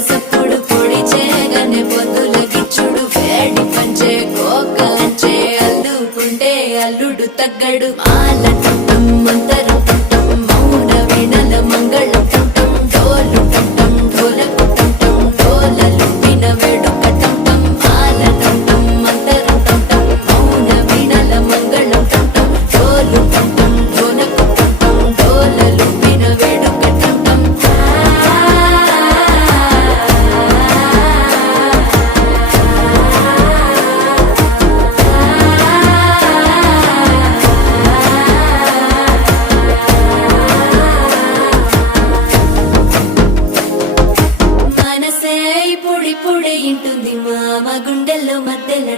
సప్పుడు పొడి చేయగానే పొద్దుల గిచ్చుడు వేడి పంచే కోకలంచే అల్లుకుంటే అల్లుడు తగ్గడు మాల టుంటం మంతరం టుంటం మౌన వీణల మంగళం టుంటం డోలు టుంటం ఢోలకు టుంటం డోలలు విన వేడుక టుంటం మాల టుంటం మంతరం టుంటం మౌన వీణల మంగళం టుంటం డోలు టుంటం ఢోలకు టుంటం డోలలు విన వేడుక టుంటం మనసే పొడి పొడి ఇంటుంది మామ గుండెల్లో మధ్యలో